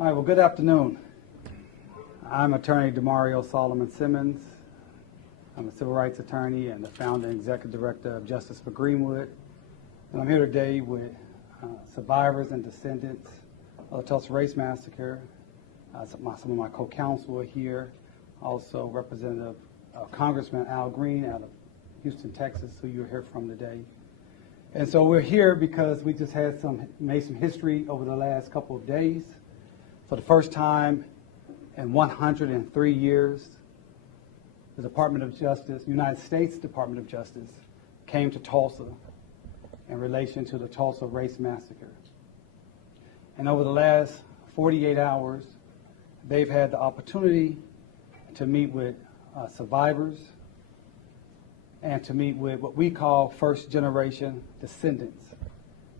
All right, well, good afternoon. I'm attorney DeMario Solomon Simmons. I'm a civil rights attorney and the founder and executive director of Justice for Greenwood. And I'm here today with survivors and descendants of the Tulsa Race Massacre. Some of my co-counsel are here. Also Representative Congressman Al Green out of Houston, Texas, who you'll hear from today. And so we're here because we just made some history over the last couple of days. For the first time in 103 years, the Department of Justice, United States Department of Justice, came to Tulsa in relation to the Tulsa Race Massacre. And over the last 48 hours, they've had the opportunity to meet with survivors and to meet with what we call first-generation descendants.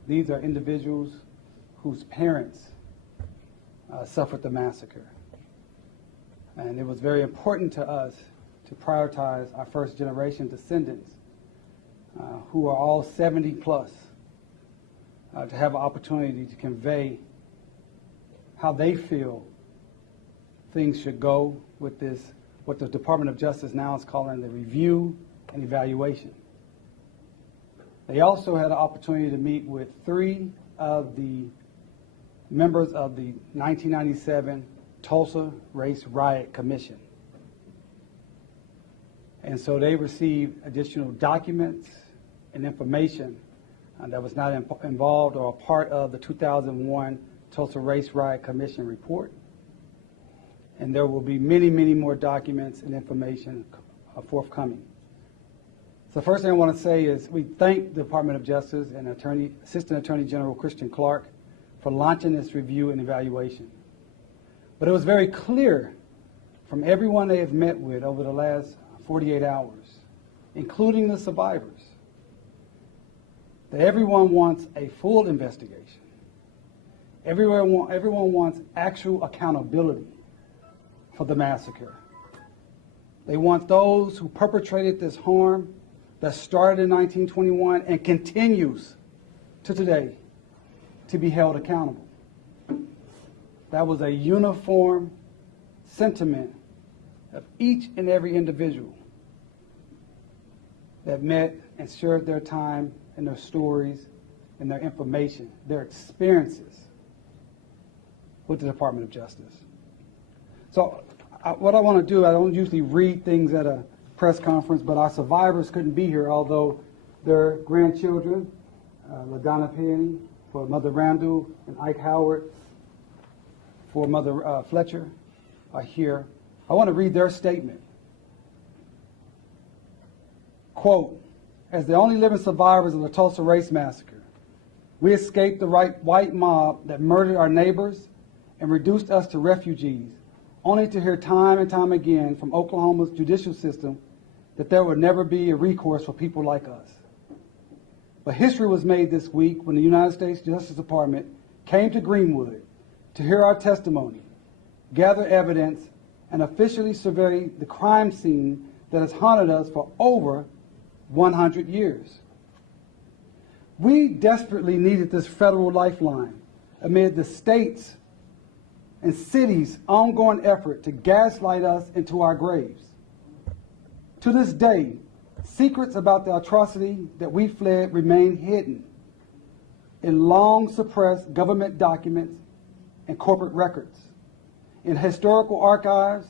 These are individuals whose parents suffered the massacre. And it was very important to us to prioritize our first-generation descendants, who are all 70 plus, to have an opportunity to convey how they feel things should go with this, what the Department of Justice now is calling the review and evaluation. They also had an opportunity to meet with 3 of the members of the 1997 Tulsa Race Riot Commission. And so they received additional documents and information that was not involved or a part of the 2001 Tulsa Race Riot Commission report. And there will be many, many more documents and information forthcoming. So the first thing I want to say is we thank the Department of Justice and Assistant Attorney General Christian Clark for launching this review and evaluation. But it was very clear from everyone they have met with over the last 48 hours, including the survivors, that everyone wants a full investigation. Everyone wants actual accountability for the massacre. They want those who perpetrated this harm that started in 1921 and continues to today to be held accountable. That was a uniform sentiment of each and every individual that met and shared their time and their stories and their information, their experiences with the Department of Justice. So what I want to do, I don't usually read things at a press conference, but our survivors couldn't be here, although their grandchildren, LaDonna Penny, for Mother Randall, and Ike Howard for Mother Fletcher are here. I want to read their statement. Quote, as the only living survivors of the Tulsa Race Massacre, we escaped the white mob that murdered our neighbors and reduced us to refugees, only to hear time and time again from Oklahoma's judicial system that there would never be a recourse for people like us. But history was made this week when the United States Justice Department came to Greenwood to hear our testimony, gather evidence, and officially survey the crime scene that has haunted us for over 100 years. We desperately needed this federal lifeline amid the state's and city's ongoing effort to gaslight us into our graves. To this day, secrets about the atrocity that we fled remain hidden in long suppressed government documents and corporate records, in historical archives,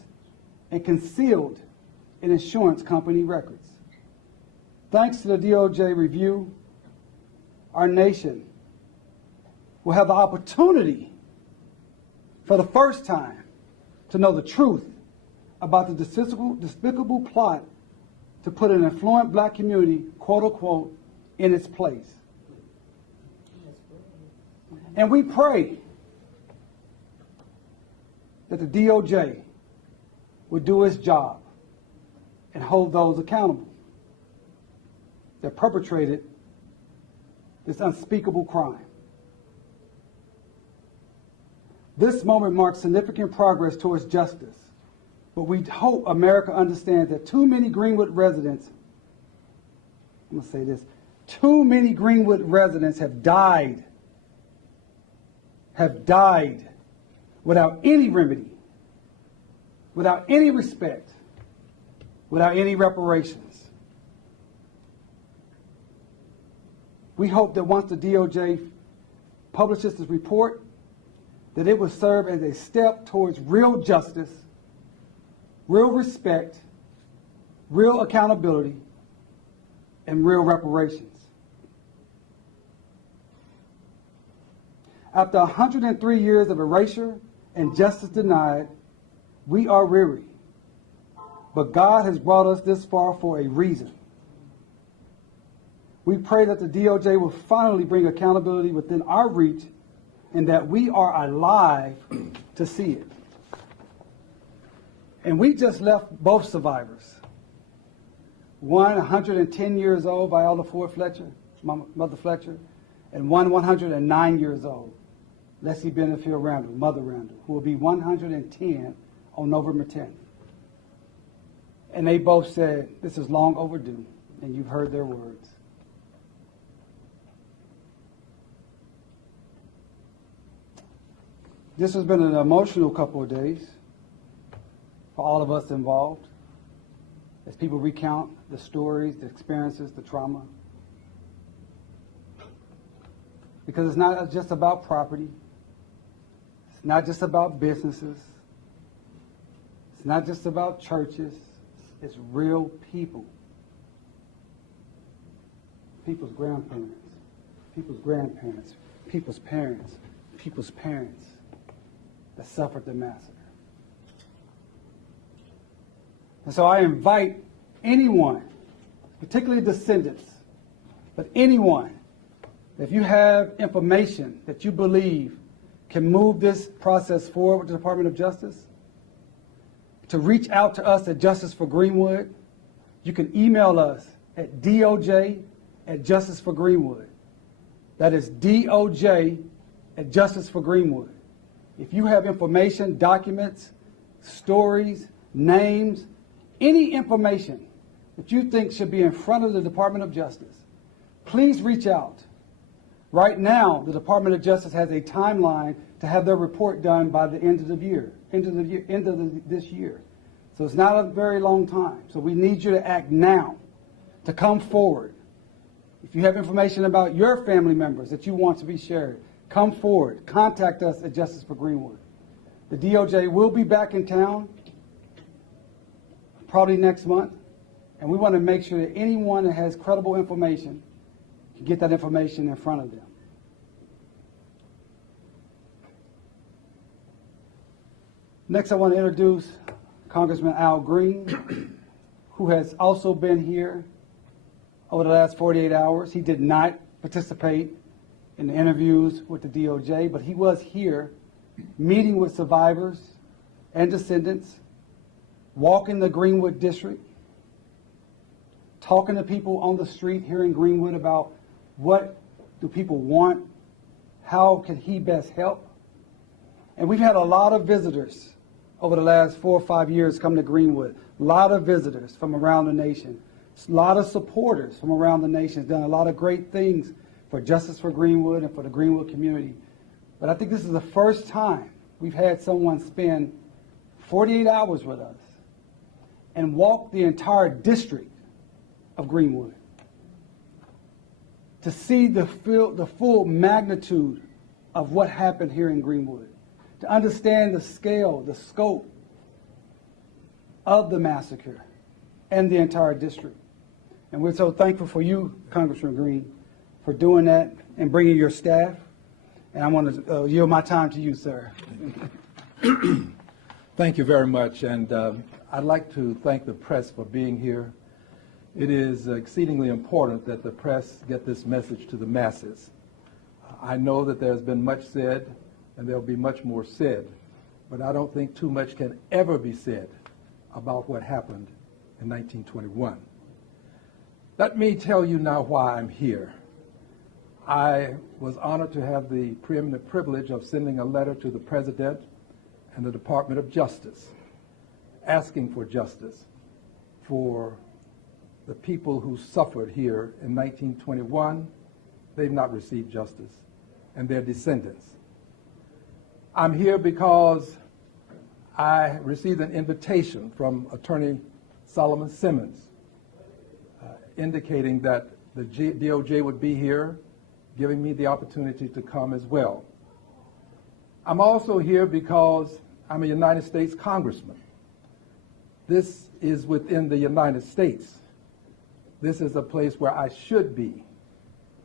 and concealed in insurance company records. Thanks to the DOJ review, our nation will have the opportunity for the first time to know the truth about the despicable plot to put an affluent black community, quote unquote, in its place. And we pray that the DOJ would do its job and hold those accountable that perpetrated this unspeakable crime. This moment marks significant progress towards justice, but we hope America understands that too many Greenwood residents, I'm going to say this, too many Greenwood residents have died without any remedy, without any respect, without any reparations. We hope that once the DOJ publishes this report, that it will serve as a step towards real justice, real respect, real accountability, and real reparations. After 103 years of erasure and justice denied, we are weary. But God has brought us this far for a reason. We pray that the DOJ will finally bring accountability within our reach and that we are alive to see it. And we just left both survivors. One 110 years old, Viola Ford Fletcher, Mother Fletcher, and one 109 years old, Leslie Benefield Randall, Mother Randall, who will be 110 on November 10th. And they both said, this is long overdue, and you've heard their words. This has been an emotional couple of days for all of us involved, as people recount the stories, the experiences, the trauma. Because it's not just about property. It's not just about businesses. It's not just about churches. It's real people. People's grandparents, people's grandparents, people's parents that suffered the massacre. And so I invite anyone, particularly descendants, but anyone, if you have information that you believe can move this process forward with the Department of Justice, to reach out to us at Justice for Greenwood. You can email us at DOJ@JusticeForGreenwood. That is DOJ@JusticeForGreenwood. If you have information, documents, stories, names, any information that you think should be in front of the Department of Justice, please reach out. Right now, the Department of Justice has a timeline to have their report done by the end of the year, this year. So it's not a very long time. So we need you to act now, to come forward. If you have information about your family members that you want to be shared, come forward. Contact us at Justice for Greenwood. The DOJ will be back in town probably next month, and we want to make sure that anyone that has credible information can get that information in front of them. Next, I want to introduce Congressman Al Green, who has also been here over the last 48 hours. He did not participate in the interviews with the DOJ, but he was here meeting with survivors and descendants, walking the Greenwood district, talking to people on the street here in Greenwood about what do people want, how can he best help. And we've had a lot of visitors over the last 4 or 5 years come to Greenwood, a lot of visitors from around the nation, a lot of supporters from around the nation, done a lot of great things for Justice for Greenwood and for the Greenwood community. But I think this is the first time we've had someone spend 48 hours with us and walk the entire district of Greenwood to see the full magnitude of what happened here in Greenwood, to understand the scale, the scope of the massacre and the entire district. And we're so thankful for you, Congressman Green, for doing that and bringing your staff. And I want to yield my time to you, sir. Thank you very much. And I'd like to thank the press for being here. It is exceedingly important that the press get this message to the masses. I know that there's been much said, and there'll be much more said, but I don't think too much can ever be said about what happened in 1921. Let me tell you now why I'm here. I was honored to have the preeminent privilege of sending a letter to the President and the Department of Justice asking for justice for the people who suffered here in 1921. They've not received justice, and their descendants. I'm here because I received an invitation from Attorney Solomon Simmons indicating that the DOJ would be here, giving me the opportunity to come as well. I'm also here because I'm a United States Congressman. This is within the United States. This is a place where I should be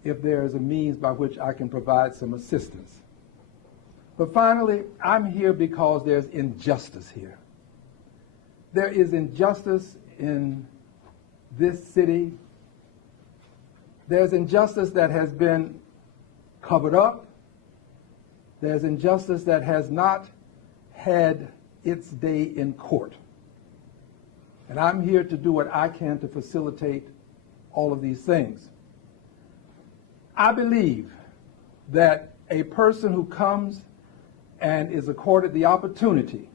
if there is a means by which I can provide some assistance. But finally, I'm here because there's injustice here. There is injustice in this city. There's injustice that has been covered up. There's injustice that has not had its day in court. And I'm here to do what I can to facilitate all of these things. I believe that a person who comes and is accorded the opportunity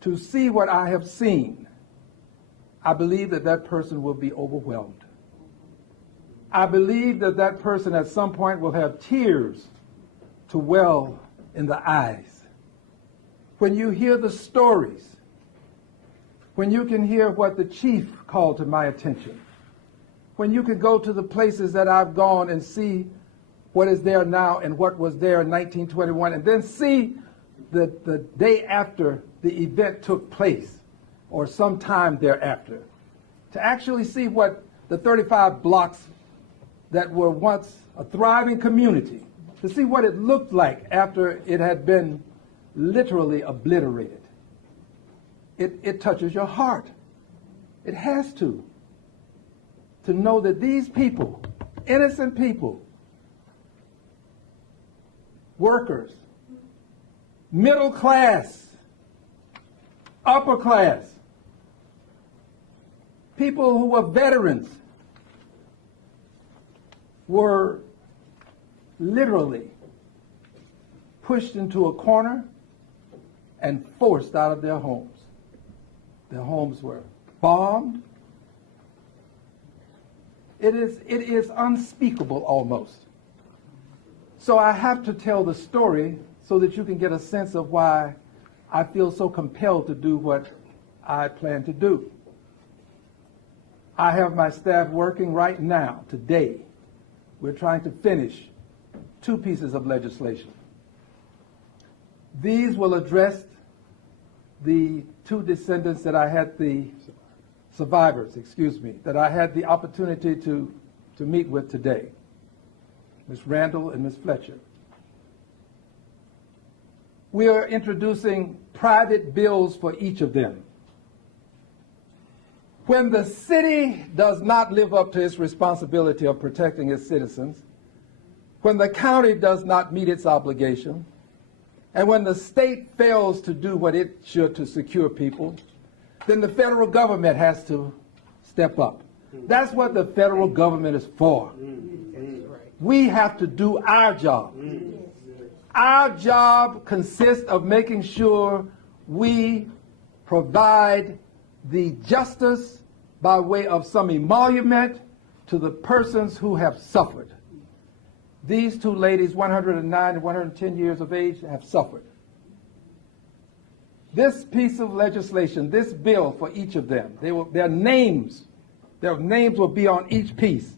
to see what I have seen, I believe that that person will be overwhelmed. I believe that that person at some point will have tears to well in the eyes. When you hear the stories, when you can hear what the chief called to my attention, when you can go to the places that I've gone and see what is there now and what was there in 1921, and then see the day after the event took place or some time thereafter, to actually see what the 35 blocks that were once a thriving community, to see what it looked like after it had been literally obliterated. It touches your heart. It has to know that these people, innocent people, workers, middle class, upper class, people who were veterans, were literally pushed into a corner and forced out of their homes. Their homes were bombed. It is unspeakable almost. So I have to tell the story so that you can get a sense of why I feel so compelled to do what I plan to do. I have my staff working right now, today. We're trying to finish 2 pieces of legislation. These will address the 2 descendants that I had the survivors, that I had the opportunity to meet with today, Ms. Randall and Ms. Fletcher. We are introducing private bills for each of them. When the city does not live up to its responsibility of protecting its citizens, when the county does not meet its obligation, and when the state fails to do what it should to secure people, then the federal government has to step up. That's what the federal government is for. We have to do our job. Our job consists of making sure we provide the justice by way of some emolument to the persons who have suffered. These 2 ladies, 109 and 110 years of age, have suffered. This piece of legislation, this bill for each of them, their names will be on each piece.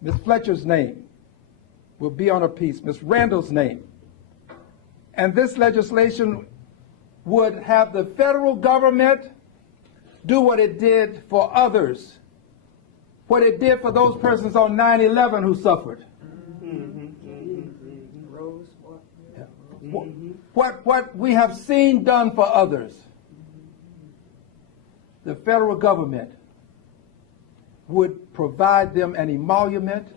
Ms. Fletcher's name will be on a piece, Ms. Randall's name. And this legislation would have the federal government do what it did for others, what it did for those persons on 9/11 who suffered. What we have seen done for others, the federal government would provide them an emolument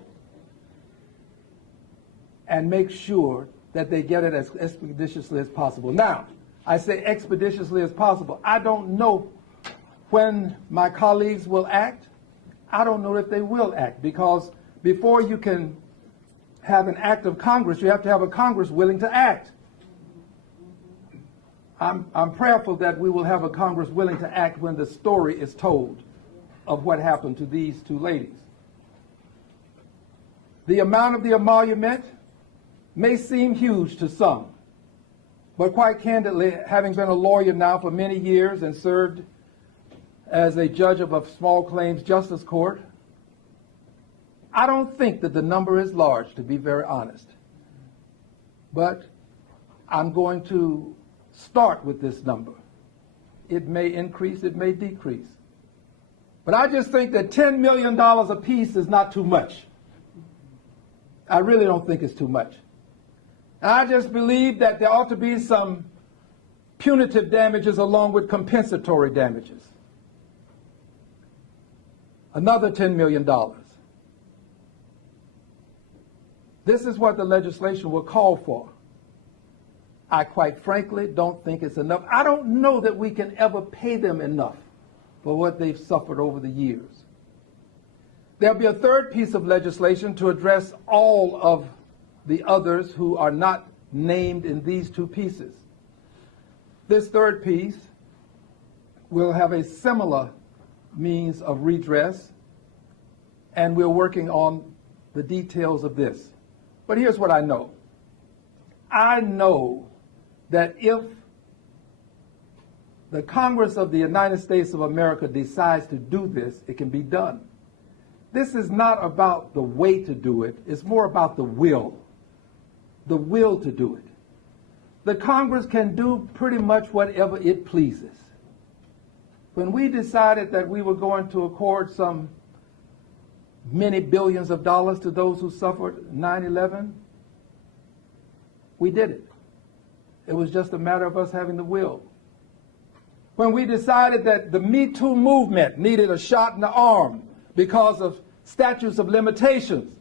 and make sure that they get it as expeditiously as possible. Now, I say expeditiously as possible. I don't know when my colleagues will act. I don't know if they will act, because before you can have an act of Congress, you have to have a Congress willing to act. I'm prayerful that we will have a Congress willing to act when the story is told of what happened to these 2 ladies. The amount of the emolument may seem huge to some, But quite candidly, having been a lawyer now for many years and served as a judge of a small claims justice court, I don't think that the number is large, to be very honest. But I'm going to start with this number. It may increase, it may decrease. But I just think that $10 million apiece is not too much. I really don't think it's too much. And I just believe that there ought to be some punitive damages along with compensatory damages. Another $10 million. This is what the legislation will call for. I quite frankly don't think it's enough. I don't know that we can ever pay them enough for what they've suffered over the years. There'll be a third piece of legislation to address all of the others who are not named in these two pieces. This third piece will have a similar means of redress, and we're working on the details of this. But here's what I know. I know that if the Congress of the United States of America decides to do this, it can be done. This is not about the way to do it. It's more about the will to do it. The Congress can do pretty much whatever it pleases. When we decided that we were going to accord some many billions of dollars to those who suffered 9/11, we did it. It was just a matter of us having the will. When we decided that the Me Too movement needed a shot in the arm because of statutes of limitations,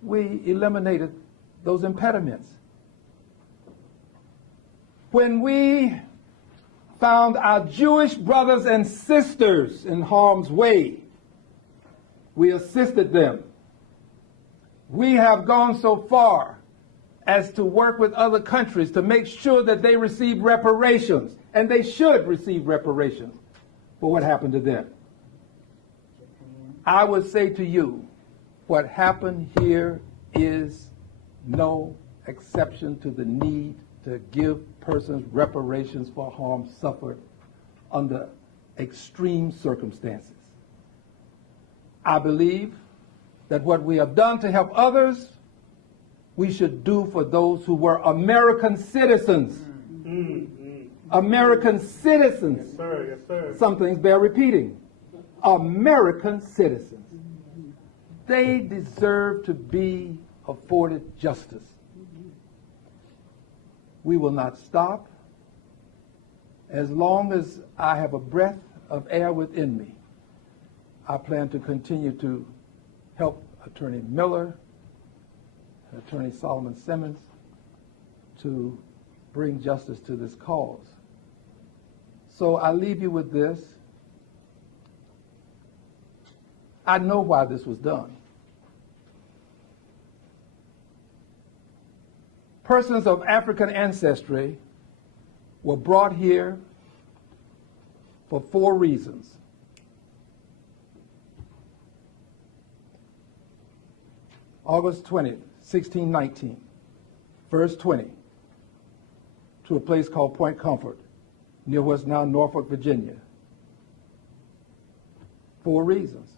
we eliminated those impediments. When we found our Jewish brothers and sisters in harm's way, we assisted them. We have gone so far as to work with other countries to make sure that they receive reparations, and they should receive reparations for what happened to them. I would say to you, what happened here is no exception to the need to give persons reparations for harm suffered under extreme circumstances. I believe that what we have done to help others, we should do for those who were American citizens. American citizens. Yes, sir. Yes, sir. Some things bear repeating. American citizens. They deserve to be afforded justice. We will not stop. As long as I have a breath of air within me, I plan to continue to help Attorney Miller and Attorney Solomon Simmons to bring justice to this cause. So I leave you with this. I know why this was done. Persons of African ancestry were brought here for 4 reasons. August 20th, 1619, verse 20, to a place called Point Comfort, near what's now Norfolk, Virginia. 4 reasons.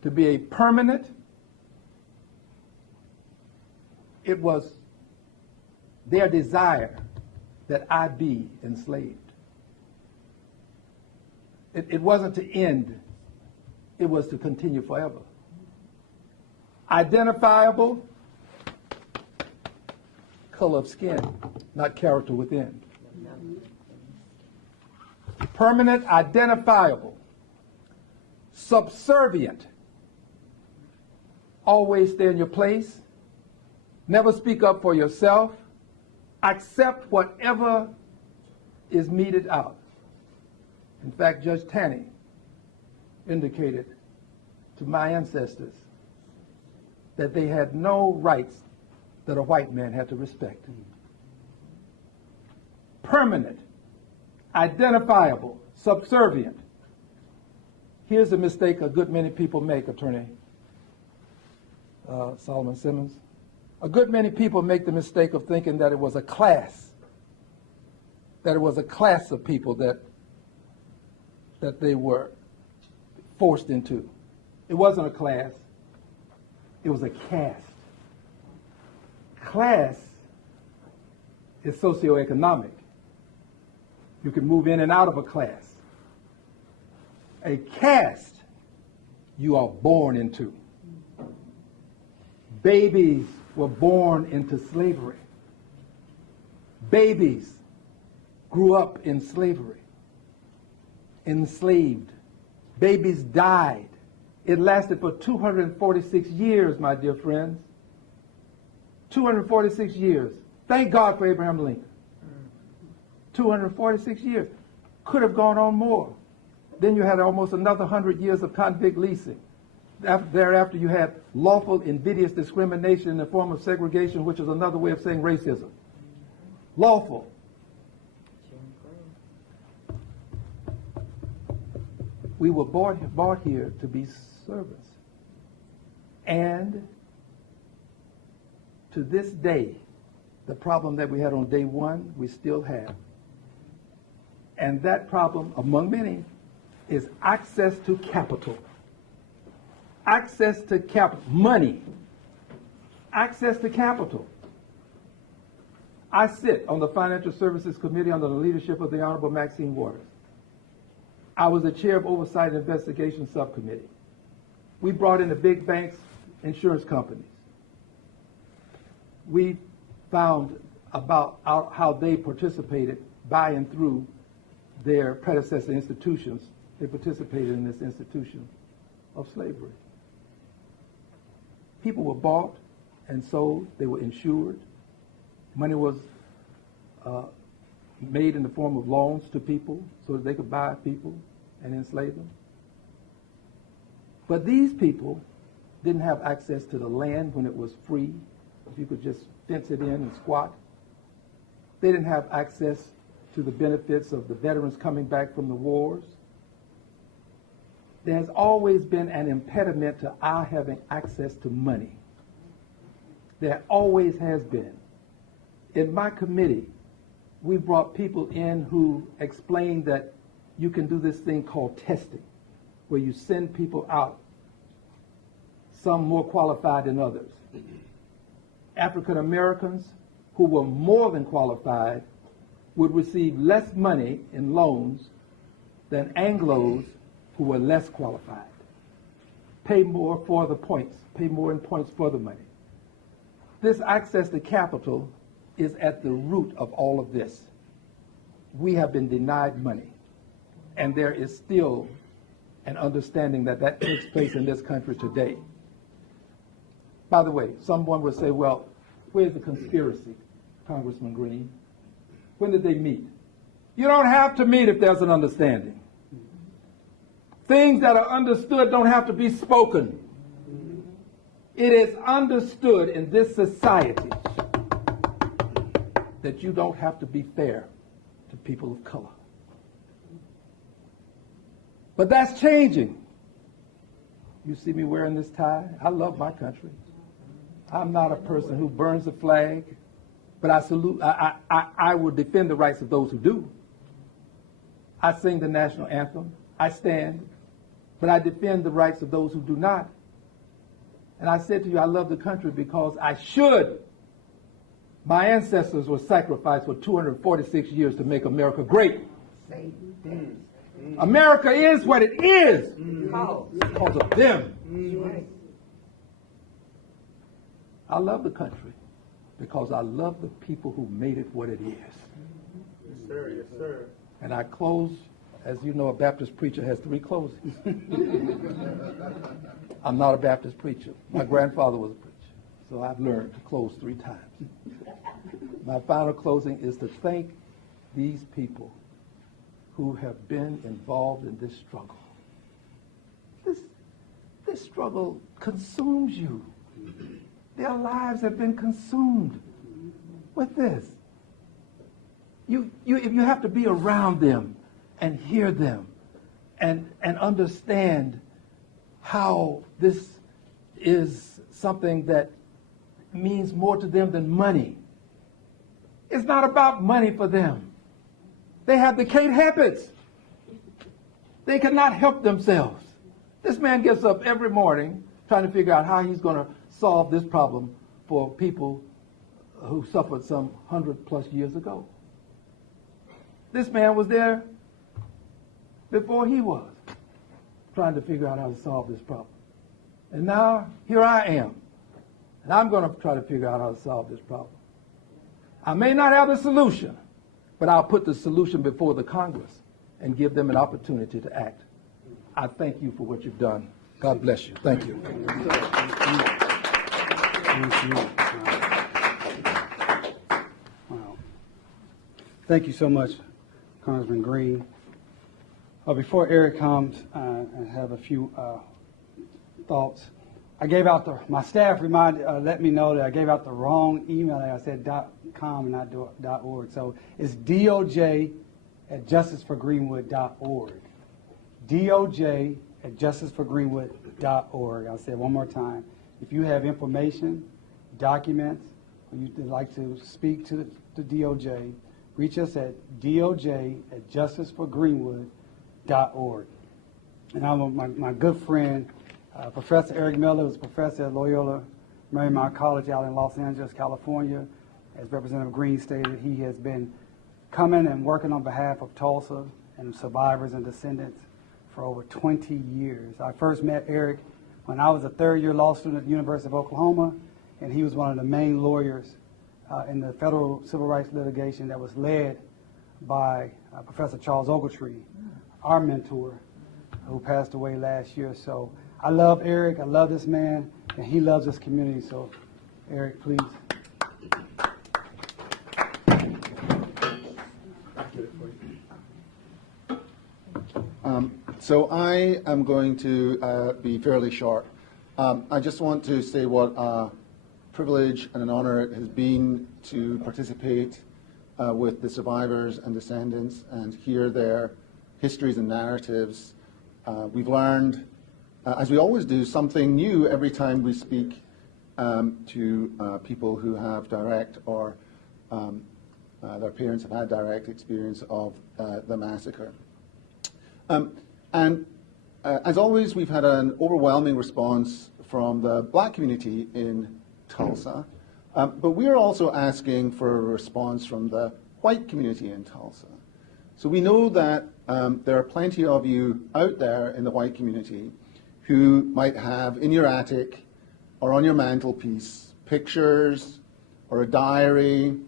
To be a permanent, it was their desire that I be enslaved. It wasn't to end, it was to continue forever. Identifiable, color of skin, not character within. Permanent, identifiable, subservient, always stay in your place, never speak up for yourself, accept whatever is meted out. In fact, Judge Taney indicated to my ancestors that they had no rights that a white man had to respect. Permanent, identifiable, subservient. Here's a mistake a good many people make, Attorney Solomon Simmons. A good many people make the mistake of thinking that it was a class, that it was a class of people that they were forced into. It wasn't a class, it was a caste. Class is socioeconomic. You can move in and out of a class. A caste you are born into. Babies were born into slavery. Babies grew up in slavery, enslaved. Babies died. It lasted for 246 years, my dear friends. 246 years. Thank God for Abraham Lincoln. 246 years. Could have gone on more. Then you had almost another 100 years of convict leasing. Thereafter, you had lawful invidious discrimination in the form of segregation, which is another way of saying racism. Lawful. We were brought here to be servants. And to this day, the problem that we had on day one, we still have. And that problem, among many, is access to capital. Access to capital. Money. Access to capital. I sit on the Financial Services Committee under the leadership of the Honorable Maxine Waters. I was the chair of Oversight and Investigation Subcommittee. We brought in the big banks, insurance companies. We found about how they participated by and through their predecessor institutions. They participated in this institution of slavery. People were bought and sold. They were insured. Money was made in the form of loans to people so that they could buy people and enslave them. But these people didn't have access to the land when it was free. You could just fence it in and squat. They didn't have access to the benefits of the veterans coming back from the wars. There's always been an impediment to our having access to money. There always has been. In my committee, we brought people in who explained that you can do this thing called testing, where you send people out, some more qualified than others. African Americans who were more than qualified would receive less money in loans than Anglos who were less qualified. Pay more for the points, pay more in points for the money. This access to capital is at the root of all of this. We have been denied money, and there is still an understanding that that takes place in this country today. By the way, someone would say, well, where's the conspiracy, Congressman Green? When did they meet? You don't have to meet if there's an understanding. Things that are understood don't have to be spoken. It is understood in this society that you don't have to be fair to people of color. But that's changing. You see me wearing this tie? I love my country. I'm not a person who burns the flag, but I will defend the rights of those who do. I sing the national anthem. I stand, but I defend the rights of those who do not. And I said to you, I love the country because I should. My ancestors were sacrificed for 246 years to make America great. America is what it is because of them. I love the country because I love the people who made it what it is. Yes, sir. Yes, sir. And I close, as you know, a Baptist preacher has 3 closings. I'm not a Baptist preacher. My grandfather was a preacher, so I've learned to close 3 times. My final closing is to thank these people who have been involved in this struggle. This struggle consumes you. Their lives have been consumed with this. If you have to be around them and hear them and understand how this is something that means more to them than money. It's not about money for them. They can't help it. They cannot help themselves. This man gets up every morning trying to figure out how he's going to solve this problem for people who suffered some 100+ years ago. This man was there before he was, trying to figure out how to solve this problem. And now, here I am, and I'm going to try to figure out how to solve this problem. I may not have the solution, but I'll put the solution before the Congress and give them an opportunity to act. I thank you for what you've done. God bless you. Thank you. Thank you. Wow. Thank you so much, Congressman Green. Before Eric comes, I have a few thoughts. I gave out my staff let me know that I gave out the wrong email. I said .com and not .org. So it's DOJ@justiceforgreenwood.org. DOJ@justiceforgreenwood.org. I'll say it one more time. If you have information, documents, or you'd like to speak to the DOJ, reach us at DOJ@justiceforgreenwood.org. And my good friend, Professor Eric Miller, who's a professor at Loyola Marymount College out in Los Angeles, California. As Representative Green stated, he has been coming and working on behalf of Tulsa and survivors and descendants for over 20 years. I first met Eric when I was a third-year law student at the University of Oklahoma, and he was one of the main lawyers in the federal civil rights litigation that was led by Professor Charles Ogletree, our mentor, who passed away last year. So I love Eric, I love this man, and he loves this community. So Eric, please. So I am going to be fairly short. I just want to say what a privilege and an honor it has been to participate with the survivors and descendants and hear their histories and narratives. We've learned, as we always do, something new every time we speak to people who have direct or their parents have had direct experience of the massacre. And as always, we've had an overwhelming response from the black community in Tulsa, but we're also asking for a response from the white community in Tulsa. So we know that there are plenty of you out there in the white community who might have in your attic or on your mantelpiece pictures or a diary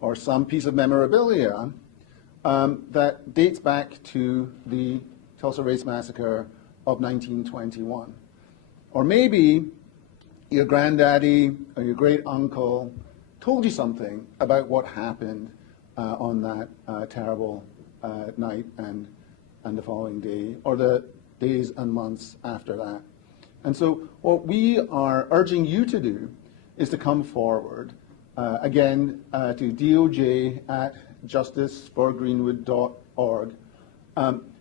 or some piece of memorabilia that dates back to the Tulsa Race Massacre of 1921. Or maybe your granddaddy or your great uncle told you something about what happened on that terrible night and the following day, or the days and months after that. And so what we are urging you to do is to come forward, again, to DOJ@justiceforgreenwood.org,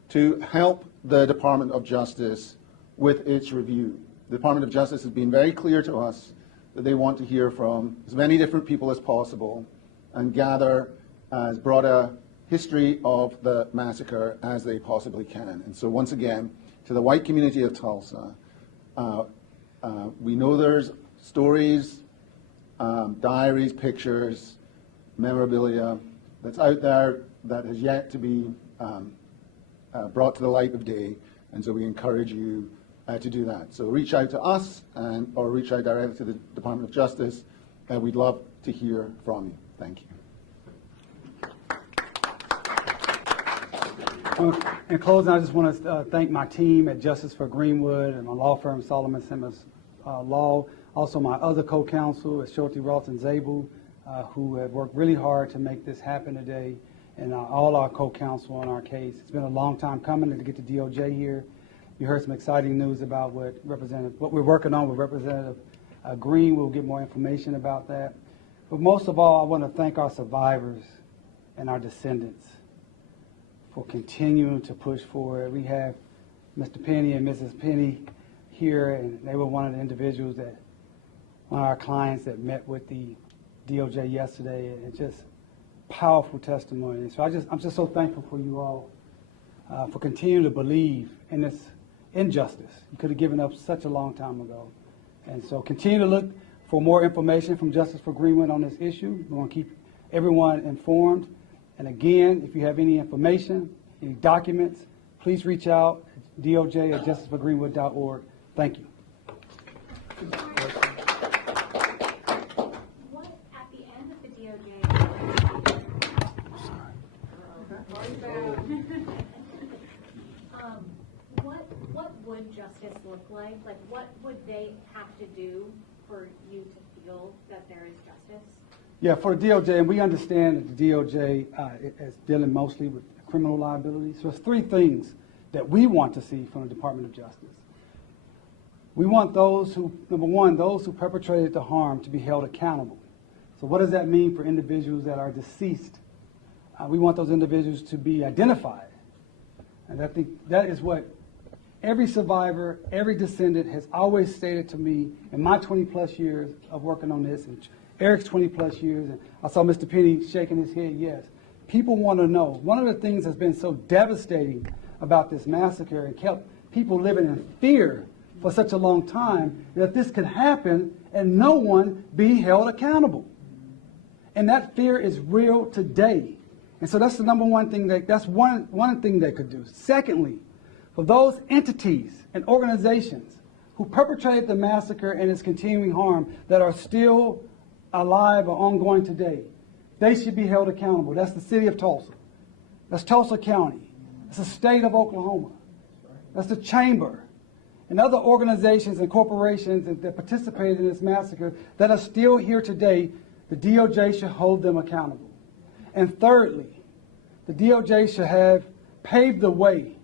to help the Department of Justice with its review. The Department of Justice has been very clear to us that they want to hear from as many different people as possible and gather as broad a history of the massacre as they possibly can. And so once again, to the white community of Tulsa, we know there's stories, diaries, pictures, memorabilia that's out there that has yet to be brought to the light of day, and so we encourage you to do that. So reach out to us or reach out directly to the Department of Justice. We'd love to hear from you. Thank you. In closing, I just want to thank my team at Justice for Greenwood and my law firm, Solomon Simmons Law. Also my other co-counsel at Schulte, Roth, and Zabel, who have worked really hard to make this happen today, and all our co-counsel on our case. It's been a long time coming to get the DOJ here. You heard some exciting news about what we're working on with Representative Green. We'll get more information about that. But most of all, I want to thank our survivors and our descendants for continuing to push forward. We have Mr. Penny and Mrs. Penny here, and they were one of the individuals that one of our clients that met with the DOJ yesterday, and it's just powerful testimony. So I'm just so thankful for you all for continuing to believe in this injustice. You could have given up such a long time ago. And so continue to look for more information from Justice for Greenwood on this issue. We want to keep everyone informed. And again, if you have any information, any documents, please reach out at doj@justiceforgreenwood.org. Thank you. What, at the end of the DOJ, what would justice look like? Like, what would they have to do for you to feel that there is justice? Yeah, for the DOJ, and we understand that the DOJ is dealing mostly with criminal liability. So there's three things that we want to see from the Department of Justice. We want those who, number one, those who perpetrated the harm to be held accountable. So what does that mean for individuals that are deceased? We want those individuals to be identified. And I think that is what every survivor, every descendant has always stated to me in my 20-plus years of working on this, and Eric's 20-plus years, and I saw Mr. Penny shaking his head, yes. People want to know. One of the things that's been so devastating about this massacre and kept people living in fear for such a long time that this could happen and no one be held accountable. And that fear is real today. And so that's the number one thing that's one thing they could do. Secondly, for those entities and organizations who perpetrated the massacre and its continuing harm that are still alive or ongoing today, they should be held accountable. That's the city of Tulsa. That's Tulsa County. That's the state of Oklahoma. That's the chamber and other organizations and corporations that participated in this massacre that are still here today. The DOJ should hold them accountable. And thirdly, the DOJ should have paved the way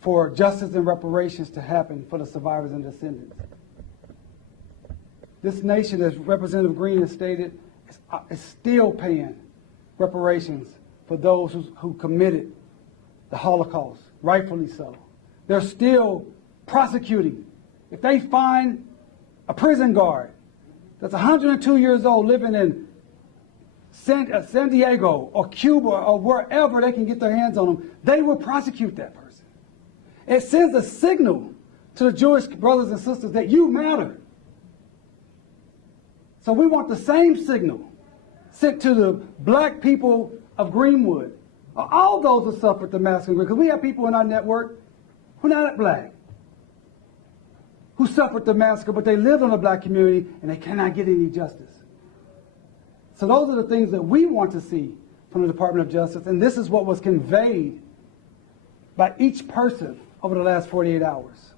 for justice and reparations to happen for the survivors and descendants. This nation, as Representative Green has stated, is still paying reparations for those who committed the Holocaust, rightfully so. They're still prosecuting. If they find a prison guard that's 102 years old living in San Diego or Cuba or wherever they can get their hands on them, they will prosecute that person. It sends a signal to the Jewish brothers and sisters that you matter. So we want the same signal sent to the black people of Greenwood, or all those who suffered the massacre, because we have people in our network who are not black, who suffered the massacre, but they lived in the black community and they cannot get any justice. So those are the things that we want to see from the Department of Justice, and this is what was conveyed by each person over the last 48 hours.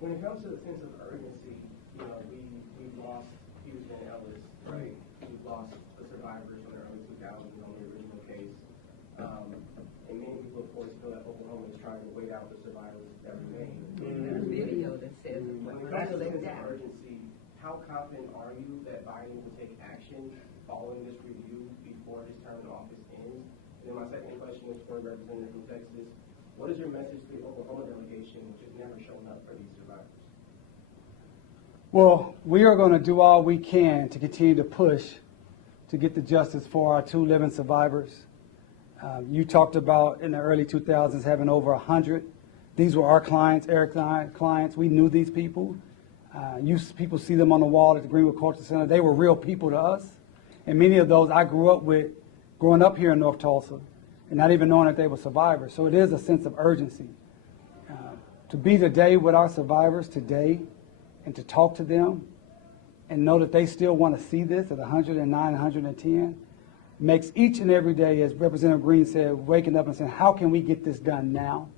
When it comes to the sense of urgency, you know, we've lost Hughes and Ellis, right? We've lost the survivors from the early 2000s on the original case. And many people, of course, feel that Oklahoma is trying to wait out the survivors that remain. There's a video that says, When it comes to the sense of urgency, how confident are you that Biden will take action following this review before his term in office ends? And then my second question is for Representative from Texas. What is your message to the Oklahoma delegation, which has never shown up for these survivors? Well, we are going to do all we can to continue to push to get the justice for our two living survivors. You talked about in the early 2000s having over 100. These were our clients, Eric's clients. We knew these people. People see them on the wall at the Greenwood Cultural Center. They were real people to us. And many of those I grew up with growing up here in North Tulsa and not even knowing that they were survivors. So it is a sense of urgency. To be today with our survivors today and to talk to them and know that they still want to see this at 109, 110, makes each and every day, as Representative Green said, waking up and saying, how can we get this done now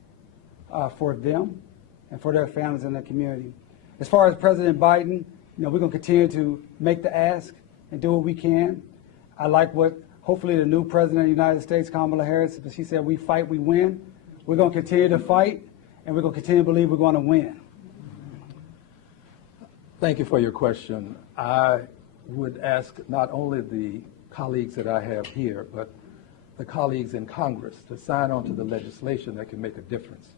for them and for their families and their community? As far as President Biden, we're going to continue to make the ask and do what we can. I like what hopefully the new President of the United States, Kamala Harris, she said, we fight, we win. We're going to continue to fight, and we're going to continue to believe we're going to win. Thank you for your question. I would ask not only the colleagues that I have here, but the colleagues in Congress to sign on to the legislation that can make a difference.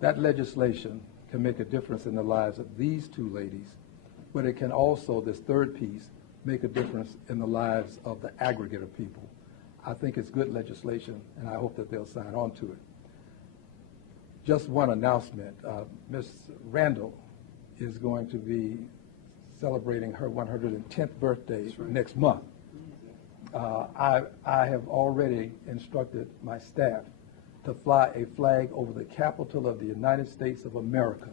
That legislation can make a difference in the lives of these two ladies but it can also, this third piece, make a difference in the lives of the aggregate of people. I think it's good legislation, and I hope that they'll sign on to it. Just one announcement. Ms. Randall is going to be celebrating her 110th birthday next month. I have already instructed my staff to fly a flag over the Capitol of the United States of America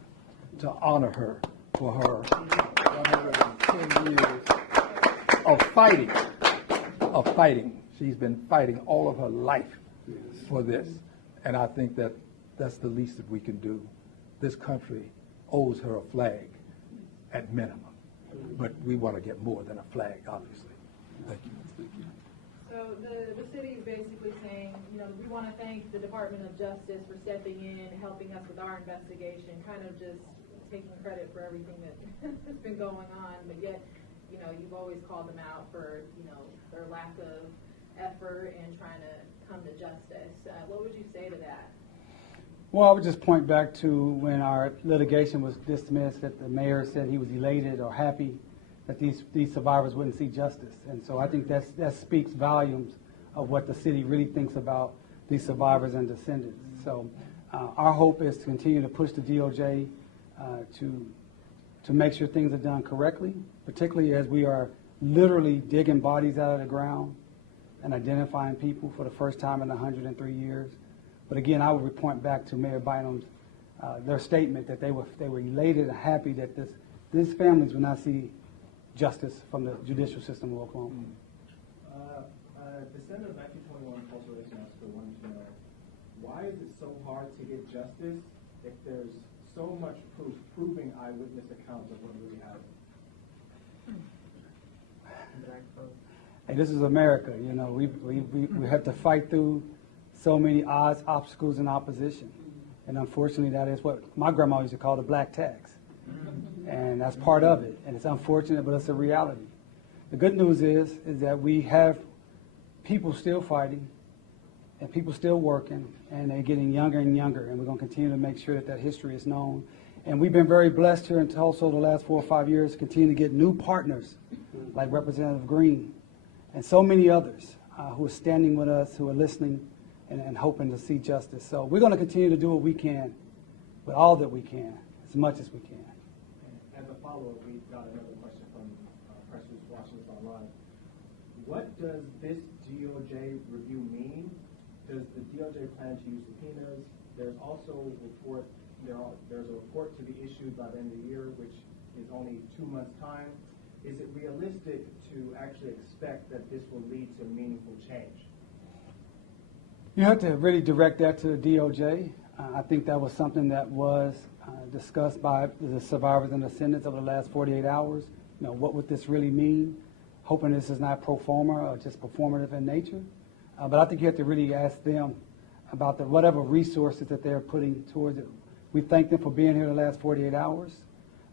to honor her for her 110 years of fighting. She's been fighting all of her life for this, and I think that that's the least that we can do. This country owes her a flag at minimum, but we want to get more than a flag, obviously. Thank you. So the city is basically saying, you know, we want to thank the Department of Justice for stepping in, helping us with our investigation, kind of just taking credit for everything that has been going on, but yet, you know, you've always called them out for, you know, their lack of effort and trying to come to justice. What would you say to that? Well, I would just point back to when our litigation was dismissed, that the mayor said he was elated or happy that these survivors wouldn't see justice. And so I think that speaks volumes of what the city really thinks about these survivors and descendants. So our hope is to continue to push the DOJ to make sure things are done correctly, particularly as we are literally digging bodies out of the ground and identifying people for the first time in 103 years. But again, I would point back to Mayor Bynum's their statement that they were elated and happy that these families will not see justice from the judicial system of Oklahoma. Descendant of 1921 Tulsa Race Massacre wanted to know, why is it so hard to get justice if there's so much proof proving eyewitness accounts of what really happened? Hey, this is America. You know, we have to fight through so many odds, obstacles, and opposition. And unfortunately, that is what my grandma used to call the black tax. And that's part of it. And it's unfortunate, but it's a reality. The good news is that we have people still fighting and people still working, and they're getting younger and younger. And we're going to continue to make sure that that history is known. And we've been very blessed here in Tulsa the last 4 or 5 years to continue to get new partners like Representative Green and so many others who are standing with us, who are listening and hoping to see justice. So we're going to continue to do what we can with all that we can, as much as we can. As a follow-up, we got another question from press who's watching this online. What does this DOJ review mean? Does the DOJ plan to use subpoenas? There's also there's a report to be issued by the end of the year, which is only 2 months' time. Is it realistic to actually expect that this will lead to meaningful change? You have to really direct that to the DOJ. I think that was something that was discussed by the survivors and descendants over the last 48 hours. You know, what would this really mean? Hoping this is not pro forma or just performative in nature. But I think you have to really ask them about whatever resources that they're putting towards it. We thank them for being here the last 48 hours.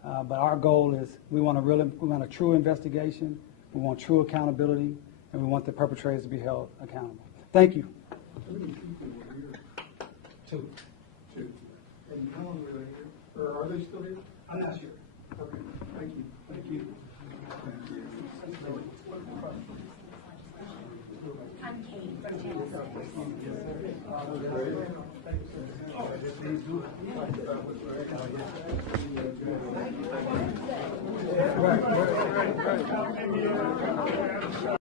But our goal is we want a true investigation, we want true accountability, and we want the perpetrators to be held accountable. Thank you. How many people were here? Two. And how long were they here? Or are they still here? I'm not sure. Okay. Thank you. Thank you. Thank you. I'm Kate from Channel 6.